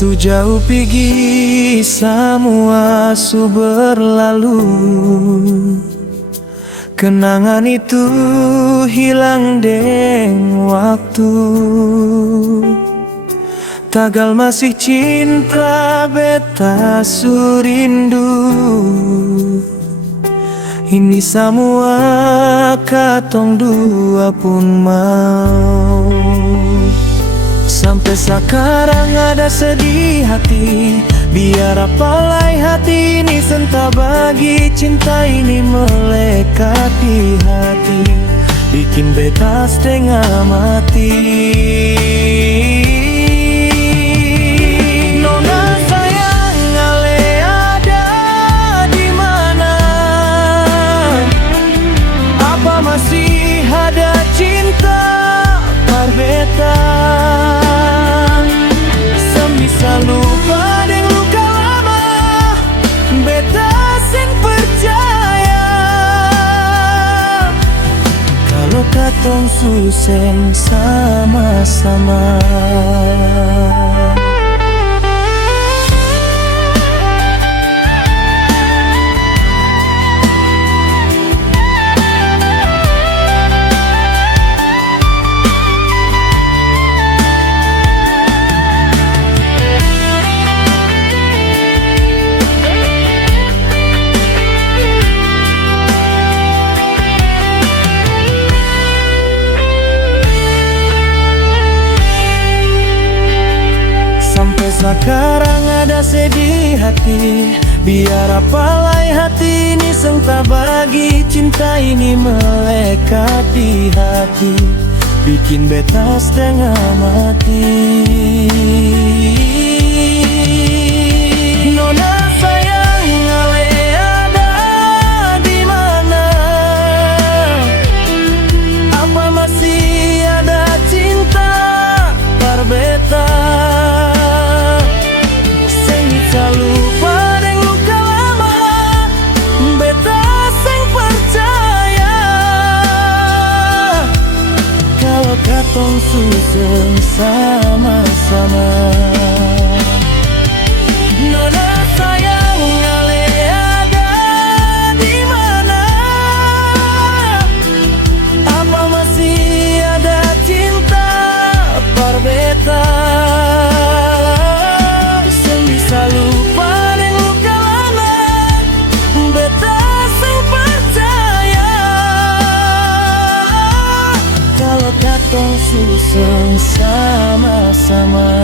Sejauh pergi semua su berlalu, kenangan itu hilang deng waktu. Tagal masih cinta beta su rindu. Ini semua katong dua pun mau. Sampai sekarang ada sedih hati, biar apalai hati ini senta bagi cinta ini melekat di hati, bikin beta setengah mati. Nona sayang, ale ada di mana? Apa masih ada cinta par beta? Bisa lupa deng luka lama, beta sing percaya kalau katong suseng sama-sama. Sekarang ada sedih hati, biar apalai hati ini senta bagi cinta ini melekat di hati, bikin beta setengah mati. Nona sayang, ale ada di mana? Apa masih ada cinta par beta? Lupa deng luka lama, beta sing percaya kalau katong suseng sama-sama. Nona sayang, ale ada di mana? Apa masih ada cinta par beta? Lupa deng luka lama, beta sing percaya kalau katong suseng sama-sama.